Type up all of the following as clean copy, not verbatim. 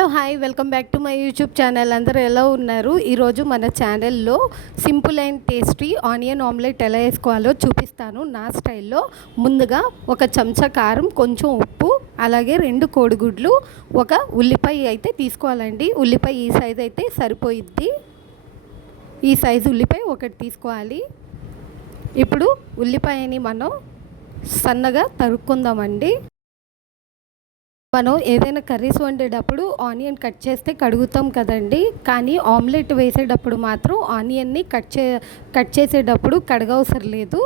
Hello hi welcome back to my YouTube channel. అందరూ ఎలా ఉన్నారు? ఈరోజు మన ఛానల్లో simple and tasty onion omelette ఎలా వేసుకోవాలో చూపిస్తాను నా స్టైల్లో. ముందుగా ఒక చెంచా కారం, కొంచెం ఉప్పు, అలాగే 2 కోడిగుడ్లు, ఒక ఉల్లిపాయ అయితే తీసుకోవాలండి. ఉల్లిపాయ ఈ సైజు అయితే సరిపోయిద్ది. ఈ సైజు ఉల్లిపాయ ఒకటి తీసుకోవాలి. ఇప్పుడు ఉల్లిపాయని మనం సన్నగా తరుక్కుందామండి. మనం ఏదైనా కర్రీస్ వండేటప్పుడు ఆనియన్ కట్ చేస్తే కడుగుతాం కదండి, కానీ ఆమ్లెట్ వేసేటప్పుడు మాత్రం ఆనియన్ని కట్ చేసేటప్పుడు కడగవసరం లేదు.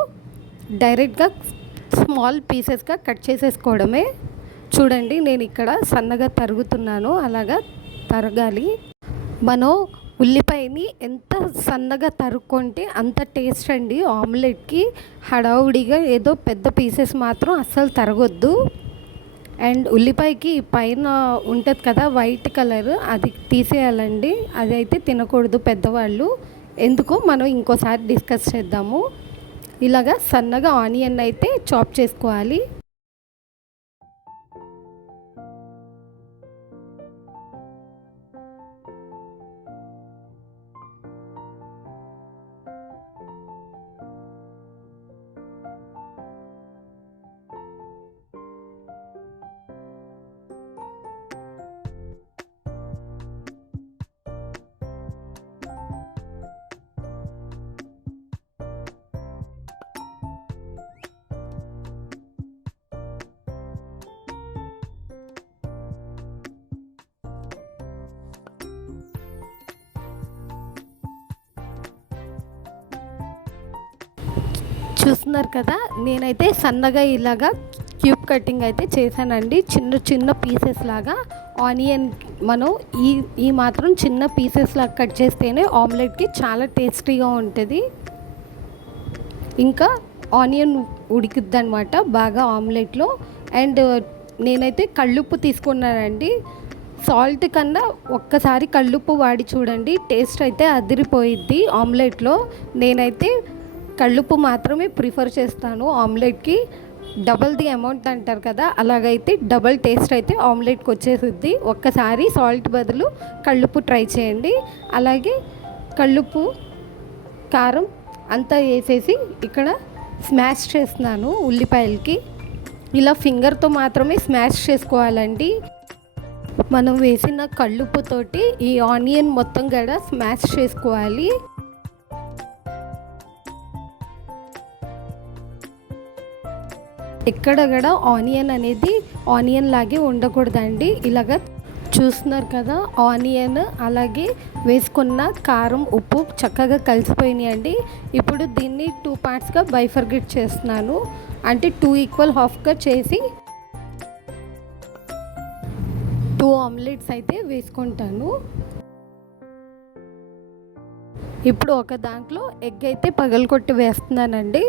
డైరెక్ట్గా స్మాల్ పీసెస్గా కట్ చేసేసుకోవడమే. చూడండి, నేను ఇక్కడ సన్నగా తరుగుతున్నాను. అలాగా తరగాలి. మనం ఉల్లిపాయని ఎంత సన్నగా తరుక్కుంటే అంత టేస్ట్ అండి ఆమ్లెట్కి. హడావుడిగా ఏదో పెద్ద పీసెస్ మాత్రం అస్సలు తరగొద్దు. అండ్ ఉల్లిపాయకి పైన ఉంటుంది కదా వైట్ కలర్, అది తీసేయాలండి. అది అయితే తినకూడదు పెద్దవాళ్ళు. ఎందుకో మనం ఇంకోసారి డిస్కస్ చేద్దాము. ఇలాగా సన్నగా ఆనియన్ అయితే చాప్ చేసుకోవాలి. చూస్తున్నారు కదా, నేనైతే సన్నగా ఇలాగా క్యూబ్ కటింగ్ అయితే చేశానండి. చిన్న చిన్న పీసెస్ లాగా ఆనియన్ మనం ఈ మాత్రం చిన్న పీసెస్ లాగా కట్ చేస్తేనే ఆమ్లెట్కి చాలా టేస్టీగా ఉంటుంది. ఇంకా ఆనియన్ ఉడికిద్ది అనమాట బాగా ఆమ్లెట్లో. అండ్ నేనైతే కళ్ళుప్పు తీసుకున్నానండి. సాల్ట్ కన్నా ఒక్కసారి కళ్ళుప్పు వాడి చూడండి, టేస్ట్ అయితే అదిరిపోయిద్ది ఆమ్లెట్లో. నేనైతే కళ్ళుప్పు మాత్రమే ప్రిఫర్ చేస్తాను ఆమ్లెట్కి. డబల్ ది అమౌంట్ అంటారు కదా, అలాగైతే డబల్ టేస్ట్ అయితే ఆమ్లెట్కి వచ్చేసిద్ది. ఒక్కసారి సాల్ట్ బదులు కళ్ళుప్పు ట్రై చేయండి. అలాగే కళ్ళుప్పు, కారం అంతా వేసేసి ఇక్కడ స్మాష్ చేస్తున్నాను ఉల్లిపాయలకి. ఇలా ఫింగర్తో మాత్రమే స్మాష్ చేసుకోవాలండి. మనం వేసిన కళ్ళుప్పుతోటి ఈ ఆనియన్ మొత్తం కూడా స్మాష్ చేసుకోవాలి. ఎక్కడ కూడా ఆనియన్ అనేది ఆనియన్ లాగే ఉండకూడదండి. ఇలాగ చూస్తున్నారు కదా, ఆనియన్ అలాగే వేసుకున్న కారం, ఉప్పు చక్కగా కలిసిపోయినాయండి. ఇప్పుడు దీన్ని 2 పార్ట్స్గా బైఫర్గేట్ చేస్తున్నాను. అంటే 2 ఈక్వల్ హాఫ్గా చేసి 2 ఆమ్లెట్స్ అయితే వేసుకుంటాను. ఇప్పుడు ఒక దాంట్లో ఎగ్ అయితే పగలగొట్టి వేస్తున్నానండి.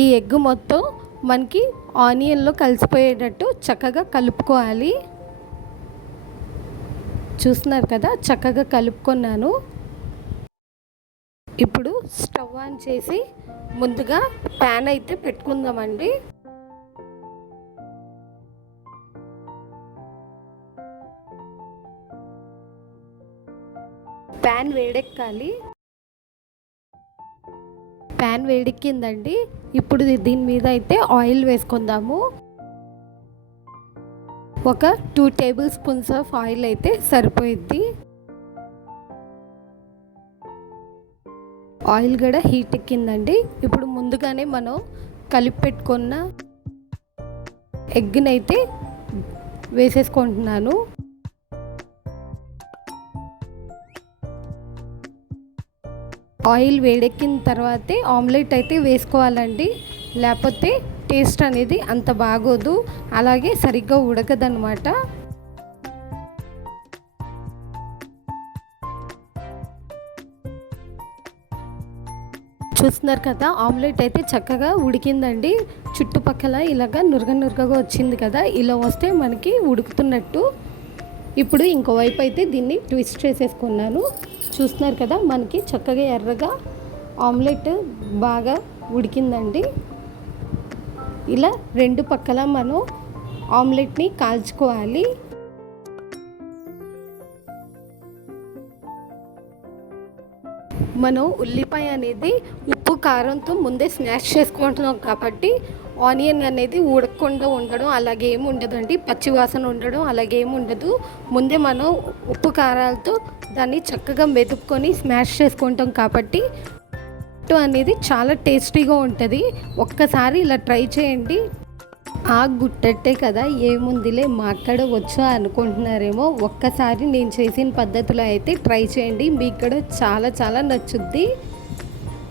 ఈ ఎగ్ మొత్తం మనకి ఆనియన్లో కలిసిపోయేటట్టు చక్కగా కలుపుకోవాలి. చూస్తున్నారు కదా, చక్కగా కలుపుకున్నాను. ఇప్పుడు స్టవ్ ఆన్ చేసి ముందుగా ప్యాన్ అయితే పెట్టుకుందామండి. ప్యాన్ వేడెక్కాలి. ప్యాన్ వేడెక్కిందండి. ఇప్పుడు దీని మీద అయితే ఆయిల్ వేసుకుందాము. ఒక 2 టేబుల్ స్పూన్స్ ఆఫ్ ఆయిల్ అయితే సరిపోయిద్ది. ఆయిల్ కూడా హీట్ ఎక్కిందండి. ఇప్పుడు ముందుగానే మనం కలిపి పెట్టుకున్న ఎగ్ని అయితే వేసేసుకుంటున్నాను. ఆయిల్ వేడెక్కిన తర్వాతే ఆమ్లెట్ అయితే వేసుకోవాలండి, లేకపోతే టేస్ట్ అనేది అంత బాగోదు, అలాగే సరిగ్గా ఉడకదనమాట. చూస్తున్నారు కదా, ఆమ్లెట్ అయితే చక్కగా ఉడికిందండి. చుట్టుపక్కల ఇలాగా నురగగా వచ్చింది కదా, ఇలా వస్తే మనకి ఉడుకుతున్నట్టు. ఇప్పుడు ఇంకోవైపు అయితే దీన్ని ట్విస్ట్ చేసేసుకున్నాను. చూస్తున్నారు కదా, మనకి చక్కగా ఎర్రగా ఆమ్లెట్ బాగా ఉడికిందండి. ఇలా 2 పక్కల మనం ఆమ్లెట్ని కాల్చుకోవాలి. మనం ఉల్లిపాయ అనేది ఉప్పు కారంతో ముందే స్మాష్ చేసుకుంటున్నాం కాబట్టి ఆనియన్ అనేది ఉడకకుండా ఉండడం అలాగే ఏమి ఉండదండి. పచ్చివాసన ఉండడం అలాగే ఏమి ఉండదు. ముందే మనం ఉప్పు కారాలతో దాన్ని చక్కగా మెదుపుకొని స్మాష్ చేసుకుంటాం కాబట్టి అనేది చాలా టేస్టీగా ఉంటుంది. ఒక్కసారి ఇలా ట్రై చేయండి. గుట్టట్టే కదా ఏముందిలే మాట్లాడవచ్చు అనుకుంటున్నారేమో. ఒక్కసారి నేను చేసిన పద్ధతిలో అయితే ట్రై చేయండి, మీకు కూడా చాలా చాలా నచ్చుద్ది.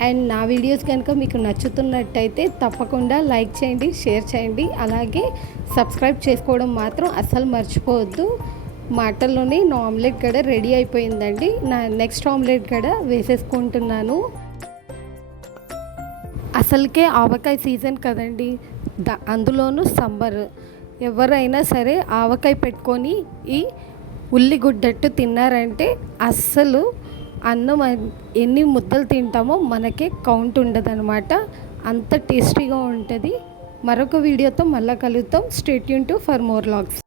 అండ్ నా వీడియోస్ కనుక మీకు నచ్చుతున్నట్టయితే తప్పకుండా లైక్ చేయండి, షేర్ చేయండి, అలాగే సబ్స్క్రైబ్ చేసుకోవడం మాత్రం అస్సలు మర్చిపోవద్దు. మాటల్లోనే నా ఆమ్లెట్ కూడా రెడీ అయిపోయిందండి. నా నెక్స్ట్ ఆమ్లెట్ కూడా వేసేసుకుంటున్నాను. అసలుకే ఆవకాయ సీజన్ కదండి, అందులోనూ సమ్మర్. ఎవరైనా సరే ఆవకాయ పెట్టుకొని ఈ ఉల్లిగుడ్డట్టు తిన్నారంటే అస్సలు అన్నం ఎన్ని ముద్దలు తింటామో మనకే కౌంట్ ఉండదన్నమాట. అంత టేస్టీగా ఉంటుంది. మరొక వీడియోతో మళ్ళీ కలుద్దాం. Stay tune to for more vlogs.